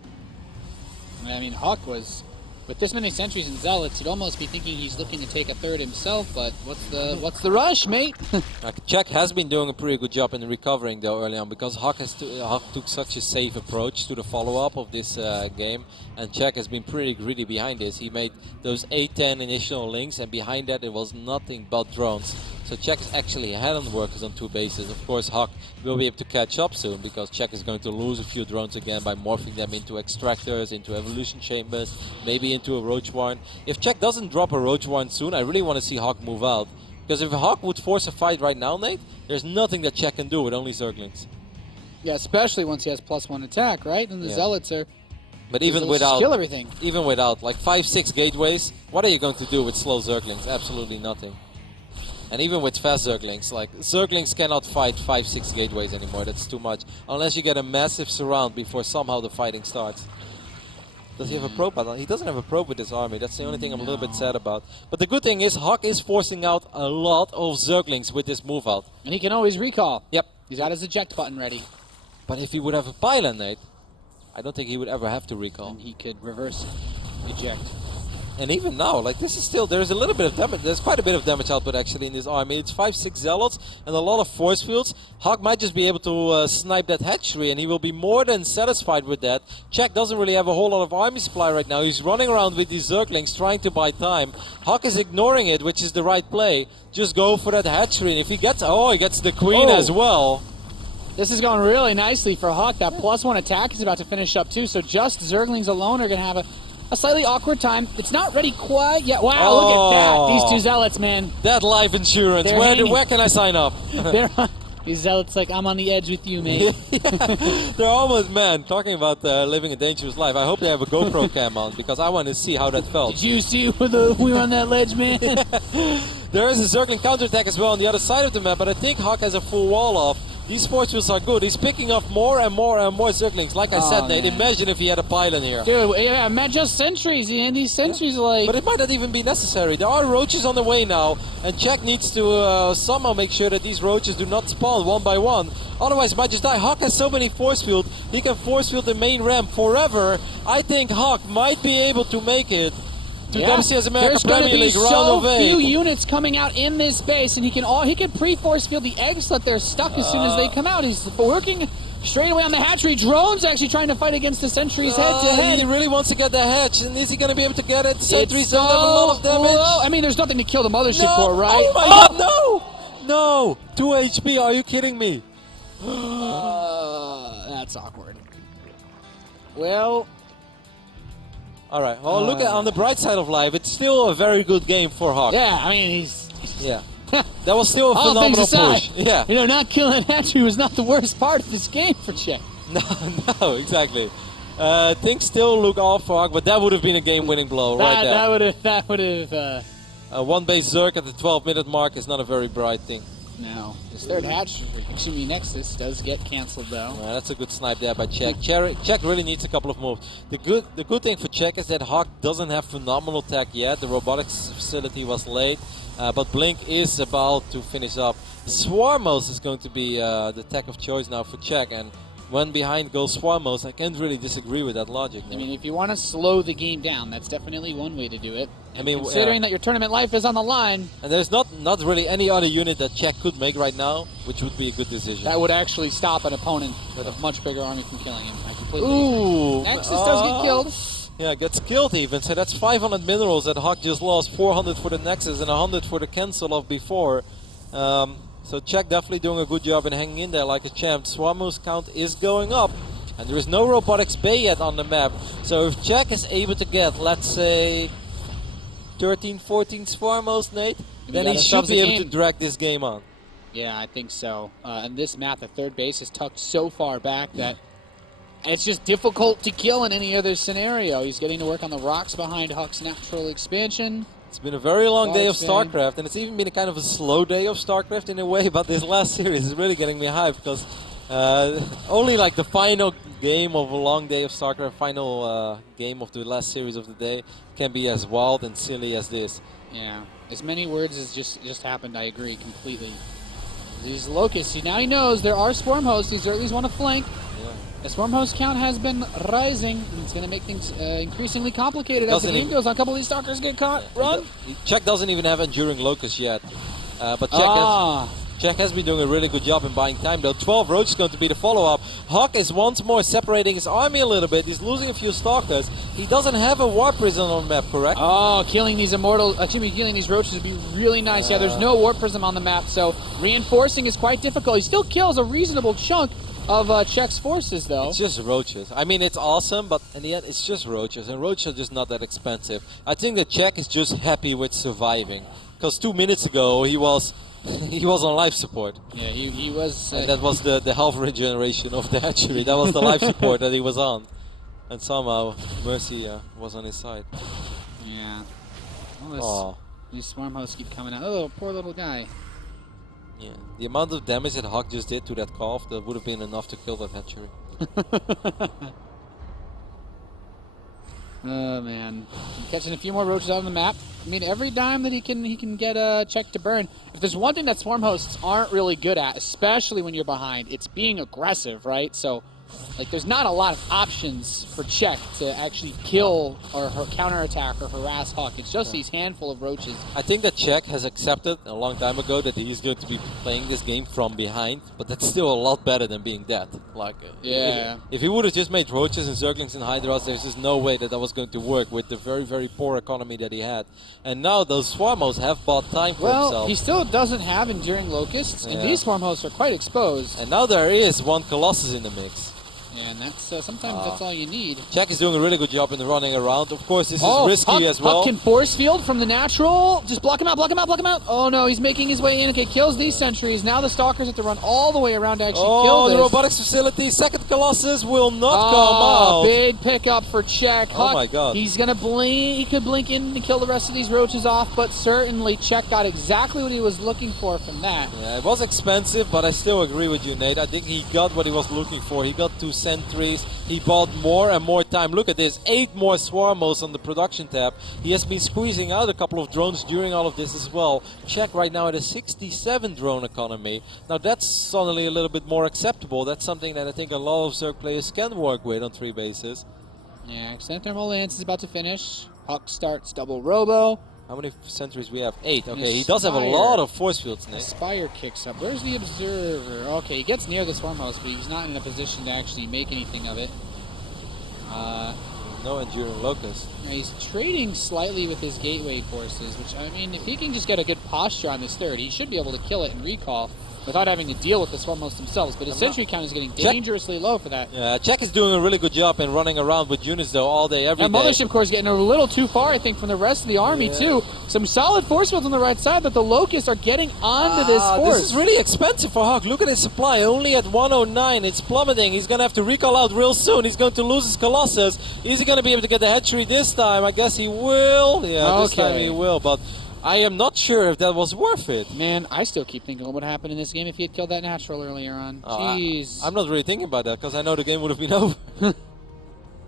I mean, HuK was... With this many sentries and zealots, you'd almost be thinking he's looking to take a 3rd himself, but what's the rush, mate? Czech has been doing a pretty good job in recovering, though, early on, because HuK took such a safe approach to the follow-up of this game, and Czech has been pretty greedy behind this. He made those 8-10 initial links, and behind that it was nothing but drones. So Czech is actually ahead on workers on 2 bases. Of course, HuK will be able to catch up soon, because Czech is going to lose a few drones again by morphing them into extractors, into evolution chambers, maybe into a roach warren. If Czech doesn't drop a roach warren soon, I really want to see HuK move out. Because if HuK would force a fight right now, Nate, there's nothing that Czech can do with only Zerglings. Yeah, especially once he has +1 attack, right? And the zealots are... But even without, kill everything. Even without like 5-6 gateways, what are you going to do with slow Zerglings? Absolutely nothing. And even with fast Zerglings, like Zerglings cannot fight 5-6 gateways anymore. That's too much. Unless you get a massive surround before somehow the fighting starts. Does he have a probe? He doesn't have a probe with his army. That's the only thing I'm a little bit sad about. But the good thing is HuK is forcing out a lot of Zerglings with this move out. And he can always recall. Yep. He's got his eject button ready. But if he would have a pylon, Nate, I don't think he would ever have to recall. And he could reverse eject. And even now, like this is still, there's a little bit of damage, there's quite a bit of damage output actually in this army. It's 5-6 zealots and a lot of force fields. HuK might just be able to snipe that hatchery, and he will be more than satisfied with that. Czech doesn't really have a whole lot of army supply right now. He's running around with these Zerglings trying to buy time. HuK is ignoring it, which is the right play. Just go for that hatchery, and if he gets, he gets the queen as well. This is going really nicely for HuK. That +1 attack is about to finish up too, so just Zerglings alone are going to have a slightly awkward time. It's not ready quite yet. Wow, look at that. These 2 zealots, man. That life insurance. Where can I sign up? These zealots like, I'm on the edge with you, mate. They're almost, man, talking about living a dangerous life. I hope they have a GoPro cam on, because I want to see how that felt. Did you see we were on that ledge, man? There is a Zergling counterattack as well on the other side of the map, but I think HuK has a full wall off. These force fields are good. He's picking off more and more and more Zerglings. Like I said, Nate, man. imagine if he had a pylon here. Dude, yeah, man, just sentries, and these sentries like... But it might not even be necessary. There are roaches on the way now, and Czech needs to somehow make sure that these roaches do not spawn one by one. Otherwise, it might just die. HuK has so many force field, he can force field the main ramp forever. I think HuK might be able to make it to WCS America Premier League round of 8. There's going to be so few units coming out in this base, and he can pre-force field the eggs so that they're stuck as soon as they come out. He's working straight away on the hatchery. Drone's actually trying to fight against the sentries head-to-head. He really wants to get the hatch, and is he going to be able to get it? Sentries don't have a lot of damage. Low. I mean, there's nothing to kill the mothership for, right? Oh my god, no! No! 2 HP, are you kidding me? That's awkward. Well... Alright, well look at on the bright side of life, it's still a very good game for HuK. Yeah, I mean, he's... Yeah. That was still a all phenomenal things aside, push. Yeah. You know, not killing hatchery was not the worst part of this game for Czech. No, exactly. Things still look off for HuK, but that would have been a game-winning blow right there. That would have... One base Zerg at the 12-minute mark is not a very bright thing. No. His third Nexus does get cancelled though. That's a good snipe there by Czech. Czech really needs a couple of moves. The good thing for Czech is that HuK doesn't have phenomenal tech yet. The robotics facility was late, but Blink is about to finish up. Swarmos is going to be the tech of choice now for Czech, and when behind goes Swarmos, I can't really disagree with that logic. I mean, if you want to slow the game down, that's definitely one way to do it. I mean, considering that your tournament life is on the line, and there's not really any other unit that Czech could make right now, which would be a good decision. That would actually stop an opponent with a much bigger army from killing him. I completely agree. Nexus does get killed. Yeah, gets killed even. So that's 500 minerals that HuK just lost. 400 for the Nexus and 100 for the cancel of before. So Czech definitely doing a good job in hanging in there like a champ. Swarmos count is going up. And there is no robotics bay yet on the map. So if Czech is able to get, let's say, 13, 14 Swarmos, Nate, then he should be able to drag this game on. Yeah, I think so. And this map, the third base, is tucked so far back that it's just difficult to kill in any other scenario. He's getting to work on the rocks behind HuK's natural expansion. It's been a very long day of StarCraft, and it's even been a kind of a slow day of StarCraft in a way, but this last series is really getting me hyped, because only like the final game of a long day of StarCraft, final game of the last series of the day, can be as wild and silly as this. Yeah, as many words as just happened, I agree completely. These locusts, now he knows there are swarm hosts, these earlies want to flank. Yeah. The swarm host count has been rising, and it's going to make things increasingly complicated as the game goes on. A couple of these stalkers get caught, run! Czech doesn't even have Enduring Locust yet, but Czech has been doing a really good job in buying time though. 12 Roach is going to be the follow-up. HuK is once more separating his army a little bit. He's losing a few stalkers. He doesn't have a Warp Prison on the map, correct? Oh, killing these killing these roaches would be really nice. Yeah, there's no Warp Prism on the map, so reinforcing is quite difficult. He still kills a reasonable chunk of Czech's forces though. It's just roaches. I mean, it's awesome, but in the end, it's just roaches, and roaches are just not that expensive. I think that Czech is just happy with surviving, because 2 minutes ago he was on life support. Yeah, he was... and that was the health regeneration of the hatchery. That was the life support that he was on. And somehow, Mercy was on his side. Yeah. Well, these swarm hosts keep coming out. Oh, poor little guy. Yeah. The amount of damage that HuK just did to that calf, that would have been enough to kill that hatchery. Oh man, catching a few more roaches out on the map. I mean, every dime that he can get Czech to burn. If there's one thing that swarm hosts aren't really good at, especially when you're behind, it's being aggressive, right? So, like, there's not a lot of options for Czech to actually kill or counterattack or harass HuK. It's just these handful of roaches. I think that Czech has accepted a long time ago that he's going to be playing this game from behind, but that's still a lot better than being dead. Like, yeah. If he would have just made roaches and zerglings and hydras, there's just no way that was going to work with the very, very poor economy that he had. And now those swarmos have bought time for himself. Well, he still doesn't have enduring locusts, and these swarm hosts are quite exposed. And now there is one Colossus in the mix. And that's sometimes that's all you need. Jack is doing a really good job in the running around. Of course, this is HuK, risky as well. HuK can force field from the natural. Just block him out, block him out, block him out. Oh no, he's making his way in. Okay, kills these sentries. Now the Stalkers have to run all the way around to actually kill this. The robotics facility. Second Colossus will not come out. Big pickup for Czech. Oh HuK, my god. He's going to blink. He could blink in to kill the rest of these roaches off, but certainly Czech got exactly what he was looking for from that. Yeah, it was expensive, but I still agree with you, Nate. I think he got what he was looking for. He got 2 sentries. He bought more and more time. Look at this, 8 more swarmos on the production tab. He has been squeezing out a couple of drones during all of this as well. Check right now at a 67 drone economy. Now that's suddenly a little bit more acceptable. That's something that I think a lot of Zerg players can work with on 3 bases. Yeah, Extended Thermal Lance is about to finish. HuK starts double robo. How many sentries we have? 8. And Okay, he does have a Spire. lot of force fields, Nate. Spire kicks up. Where's the Observer? Okay, he gets near the Swarm House, but he's not in a position to actually make anything of it. No Enduring Locust. He's trading slightly with his gateway forces, which, I mean, if he can just get a good posture on this third, he should be able to kill it and recall without having to deal with the Swarmhost themselves. But his sentry count is getting dangerously low for that. Yeah, Czech is doing a really good job in running around with units, though, all day, every And day. Mothership Corps is getting a little too far, I think, from the rest of the army, too. Some solid force fields on the right side, but the Locusts are getting onto this force. This is really expensive for HuK. Look at his supply, only at 109. It's plummeting. He's going to have to recall out real soon. He's going to lose his Colossus. Is he going to be able to get the hatchery this time? I guess he will. Yeah, this time he will, but I am not sure if that was worth it. Man, I still keep thinking what would happen in this game if he had killed that natural earlier on. Jeez. I'm not really thinking about that because I know the game would have been over.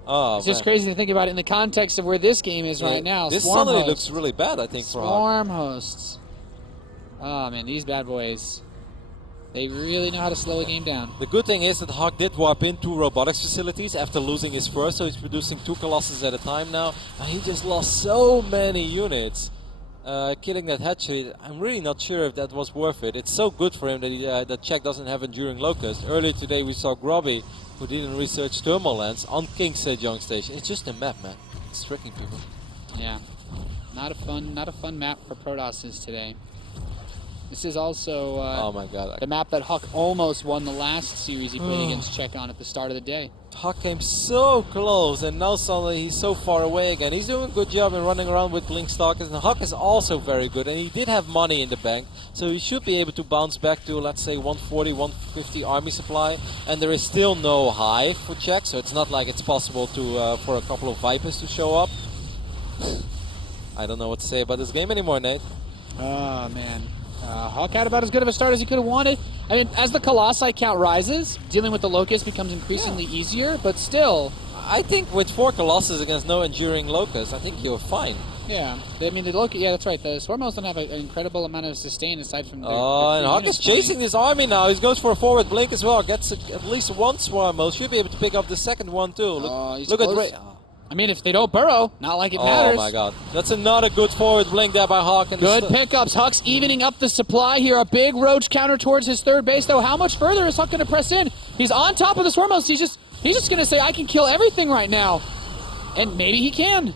It's just crazy to think about it in the context of where this game is right now. This Swarm suddenly hosts. looks really bad, I think, for HuK. Swarm hosts. Oh, man, these bad boys. They really know how to slow a game down. The good thing is that HuK did warp in 2 robotics facilities after losing his first, so he's producing 2 Colossus at a time now. And he just lost so many units. Killing that hatchery, I'm really not sure if that was worth it. It's so good for him that that Czech doesn't have Enduring Locust. Earlier today we saw Grubby, who didn't research thermal lens, on King's Sejong Station. It's just a map, man. It's tricking people. Yeah, not a fun map for Protosses today. This is also oh my god. the map that HuK almost won the last series he played against Czech on at the start of the day. HuK came so close, and now suddenly he's so far away again. He's doing a good job in running around with Blink Stalkers, and HuK is also very good, and he did have money in the bank, so he should be able to bounce back to, let's say, 140, 150 army supply, and there is still no hive for Czech, so it's not like it's possible to for a couple of Vipers to show up. I don't know what to say about this game anymore, Nate. Oh, man. HuK had about as good of a start as he could have wanted. I mean, as the Colossi count rises, dealing with the Locust becomes increasingly easier, but still. I think with 4 Colossus against no Enduring Locust, I think you're fine. Yeah, I mean, the Locust, yeah, that's right. The Swarmos don't have an incredible amount of sustain aside from the. And HuK is chasing this army now. He goes for a forward blink as well. Gets at least 1 Swarmos. Should be able to pick up the second one too. Look at Ray. I mean, if they don't burrow, not like it Oh matters. my god. That's another good forward blink there by HuK. And Good pickups. HuK's evening up the supply here. A big roach counter towards his third base, though. How much further is HuK going to press in? He's on top of the Swarmos. He's just going to say, I can kill everything right now. And maybe he can.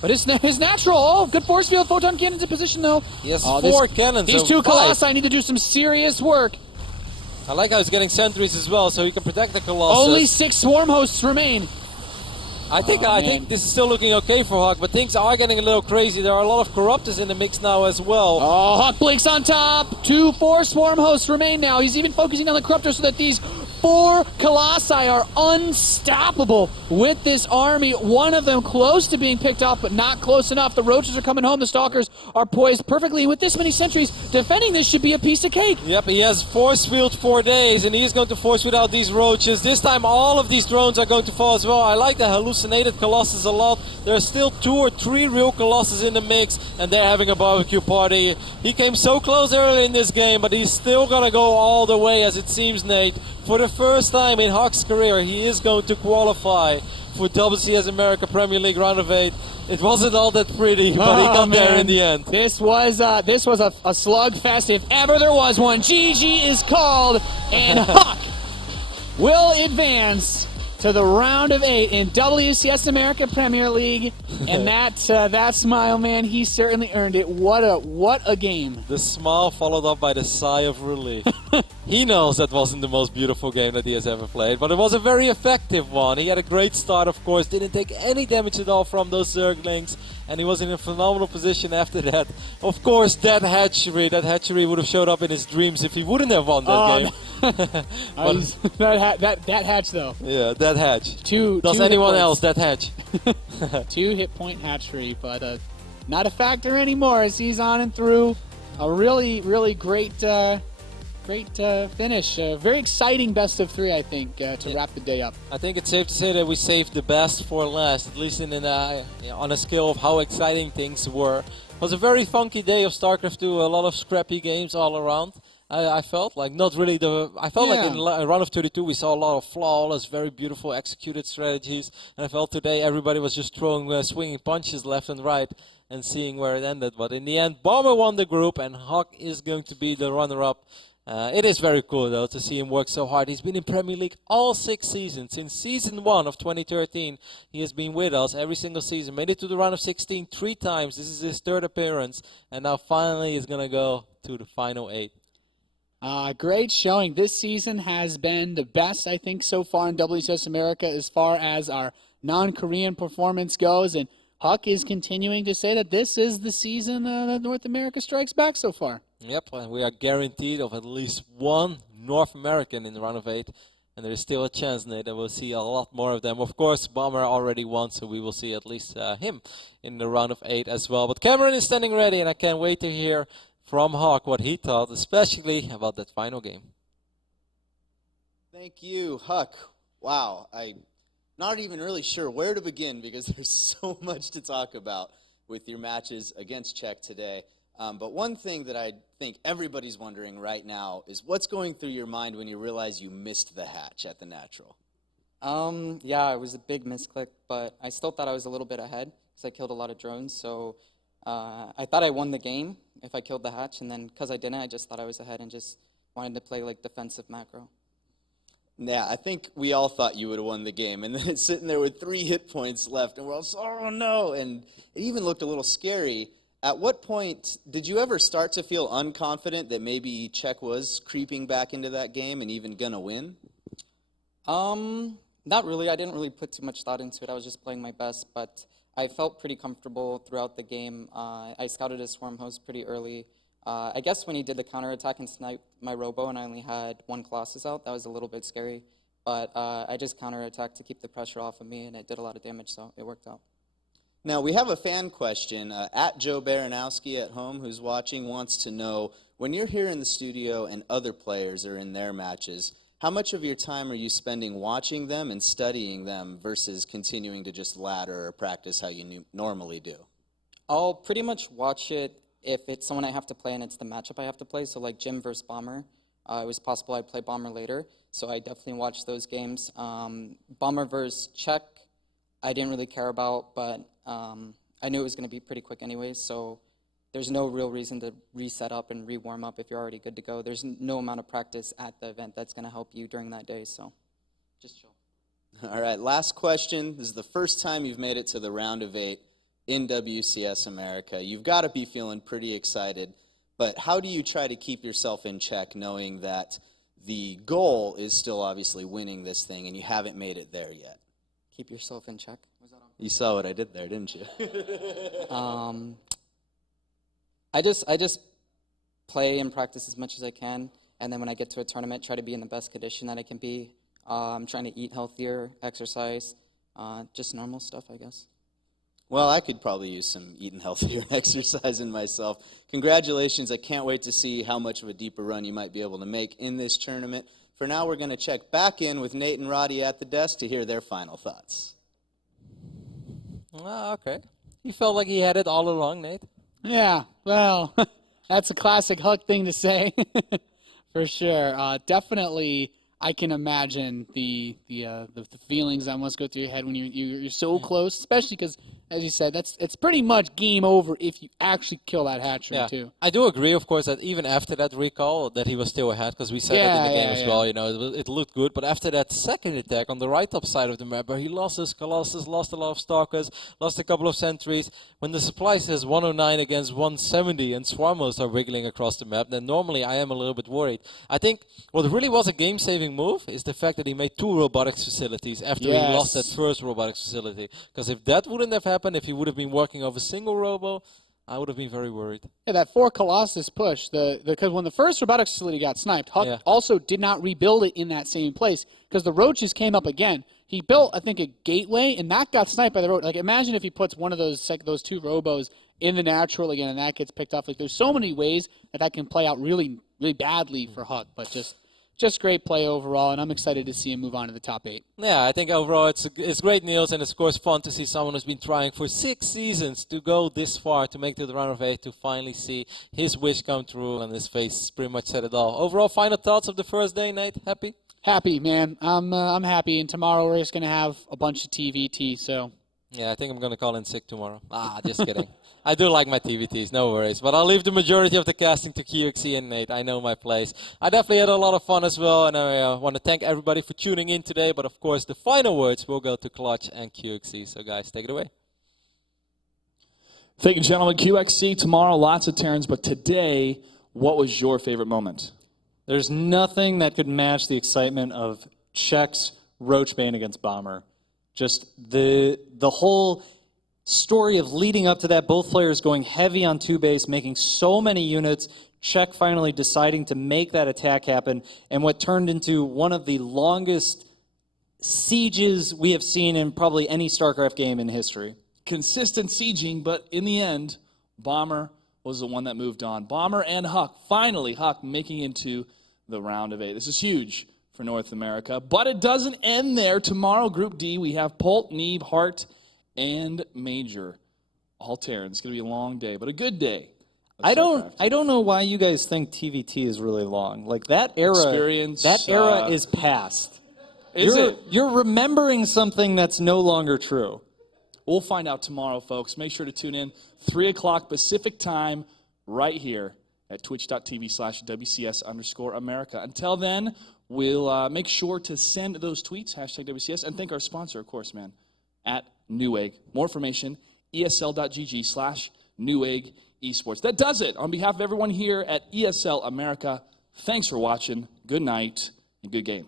But his natural. Oh, good force field. Photon cannons in position, though. He has 4 cannons. These 2 Colossi need to do some serious work. I like how he's getting sentries as well, so he can protect the Colossus. Only 6 swarm hosts remain. I think this is still looking okay for HuK, but things are getting a little crazy. There are a lot of Corruptors in the mix now as well. Oh, HuK blinks on top. 2 4 swarm hosts remain now. He's even focusing on the Corruptor so that these 4 Colossi are unstoppable with this army. One of them close to being picked off, but not close enough. The Roaches are coming home. The Stalkers are poised perfectly. With this many sentries, defending this should be a piece of cake. Yep, he has force field 4 days, and he's going to force field out these Roaches. This time all of these drones are going to fall as well. I like the hallucinated Colossus a lot. There are still 2 or 3 real Colossus in the mix, and they're having a barbecue party. He came so close early in this game, but he's still going to go all the way, as it seems, Nate. For the first time in HuK's career, he is going to qualify for WCS America Premier League Round of 8. It wasn't all that pretty, but he got there in the end. This was a slugfest, if ever there was one. GG is called, and HuK will advance to the round of 8 in WCS America Premier League, and that smile, man, he certainly earned it. What a game! The smile followed up by the sigh of relief. He knows that wasn't the most beautiful game that he has ever played, but it was a very effective one. He had a great start, of course, didn't take any damage at all from those Zerglings, and he was in a phenomenal position after that. Of course, that hatchery would have showed up in his dreams if he wouldn't have won that game. that hatch, though. Yeah, that hatch. Does anyone else that hatch? 2 hit point hatchery, but not a factor anymore as he's on and through. A really, really great finish. Very exciting best of 3, I think, to wrap the day up. I think it's safe to say that we saved the best for last, at least on a scale of how exciting things were. It was a very funky day of StarCraft 2, a lot of scrappy games all around. I felt like like in round of 32 we saw a lot of flawless, very beautiful executed strategies, and I felt today everybody was just throwing swinging punches left and right and seeing where it ended. But in the end, Bomber won the group, and HuK is going to be the runner-up. It is very cool, though, to see him work so hard. He's been in Premier League all 6 seasons. Since Season 1 of 2013, he has been with us every single season. Made it to the round of 16 3 times. This is his 3rd appearance. And now finally he's going to go to the final 8. Great showing. This season has been the best, I think, so far in WCS America as far as our non-Korean performance goes. And HuK is continuing to say that this is the season that North America strikes back so far. Yep, and we are guaranteed of at least 1 North American in the round of 8. And there is still a chance, Nate, that we'll see a lot more of them. Of course, Bomber already won, so we will see at least him in the round of 8 as well. But Cameron is standing ready, and I can't wait to hear from HuK what he thought, especially about that final game. Thank you, HuK. Wow, I'm not even really sure where to begin because there's so much to talk about with your matches against Czech today. But one thing that I think everybody's wondering right now is what's going through your mind when you realize you missed the hatch at the natural? Yeah, it was a big misclick, but I still thought I was a little bit ahead because I killed a lot of drones. So I thought I won the game if I killed the hatch, and then because I didn't, I just thought I was ahead and just wanted to play like defensive macro. Yeah, I think we all thought you would have won the game, and then it's sitting there with 3 hit points left, and we're all, oh no, and it even looked a little scary. At what point did you ever start to feel unconfident that maybe Czech was creeping back into that game and even gonna win? Not really. I didn't really put too much thought into it. I was just playing my best, but I felt pretty comfortable throughout the game. I scouted his swarm host pretty early. I guess when he did the counterattack and sniped my robo and I only had 1 Colossus out, that was a little bit scary. But I just counterattacked to keep the pressure off of me, and it did a lot of damage, so it worked out. Now, we have a fan question. At Joe Baranowski at home, who's watching, wants to know, when you're here in the studio and other players are in their matches, how much of your time are you spending watching them and studying them versus continuing to just ladder or practice how you normally do? I'll pretty much watch it if it's someone I have to play and it's the matchup I have to play. So like Jim versus Bomber, it was possible I'd play Bomber later, so I definitely watched those games. Bomber versus Czech, I didn't really care about, but I knew it was going to be pretty quick anyways, so there's no real reason to reset up and re-warm up if you're already good to go. There's no amount of practice at the event that's going to help you during that day, so just chill. All right, last question. This is the first time you've made it to the round of 8 in WCS America. You've got to be feeling pretty excited, but how do you try to keep yourself in check knowing that the goal is still obviously winning this thing and you haven't made it there yet? Keep yourself in check. Was that on? You saw what I did there, didn't you? I just play and practice as much as I can, and then when I get to a tournament, try to be in the best condition that I can be. I'm trying to eat healthier, exercise, just normal stuff, I guess. Well, I could probably use some eating healthier and exercising myself. Congratulations. I can't wait to see how much of a deeper run you might be able to make in this tournament. For now, we're going to check back in with Nate and Roddy at the desk to hear their final thoughts. Okay. You felt like he had it all along, Nate? Yeah, well, that's a classic HuK thing to say, for sure. Definitely, I can imagine the feelings that must go through your head when you're so close, especially because as you said, it's pretty much game over if you actually kill that hatchery too. I do agree, of course, that even after that recall, that he was still ahead, because we said that in the game as well. You know, it looked good, but after that second attack on the right top side of the map, where he lost his Colossus, lost a lot of Stalkers, lost a couple of sentries, when the supply says 109 against 170 and Swarmos are wiggling across the map, then normally I am a little bit worried. I think what really was a game-saving move is the fact that he made 2 robotics facilities after he lost that first robotics facility. Because if that wouldn't have happened, if he would have been working off a single robo, I would have been very worried. Yeah, that 4 Colossus push, because when the first robotics facility got sniped, HuK also did not rebuild it in that same place because the roaches came up again. He built, I think, a gateway, and that got sniped by the roach. Like, imagine if he puts one of those 2 robos in the natural again, and that gets picked off. Like, there's so many ways that can play out really, really badly for HuK, but just great play overall, and I'm excited to see him move on to the top 8. Yeah, I think overall it's great news, and it's of course fun to see someone who's been trying for 6 seasons to go this far, to make it to the round of 8, to finally see his wish come true, and his face pretty much said it all. Overall, final thoughts of the first day, Nate? Happy? Happy, man. I'm happy, and tomorrow we're just going to have a bunch of TVT, so... Yeah, I think I'm going to call in sick tomorrow. Just kidding. I do like my TVTs, no worries. But I'll leave the majority of the casting to QXC and Nate. I know my place. I definitely had a lot of fun as well, and I want to thank everybody for tuning in today. But of course, the final words will go to Clutch and QXC. So guys, take it away. Thank you, gentlemen. QXC, tomorrow, lots of turns. But today, what was your favorite moment? There's nothing that could match the excitement of Czech's Roach Bane against Bomber. Just the whole story of leading up to that, both players going heavy on 2 base, making so many units, Czech finally deciding to make that attack happen, and what turned into one of the longest sieges we have seen in probably any StarCraft game in history. Consistent sieging, but in the end, Bomber was the one that moved on. Bomber and HuK, finally HuK making into the round of 8. This is huge for North America, but it doesn't end there. Tomorrow, Group D, we have Polt, Neve, Hart, and Major. All Terrans. It's going to be a long day, but a good day. I don't know why you guys think TVT is really long. Like, that era is past. You're remembering something that's no longer true. We'll find out tomorrow, folks. Make sure to tune in 3 o'clock Pacific time right here at twitch.tv/WCS_America. Until then, we'll make sure to send those tweets, #WCS, and thank our sponsor, of course, man, at Newegg. More information, esl.gg/Newegg Esports. That does it. On behalf of everyone here at ESL America, thanks for watching. Good night and good game.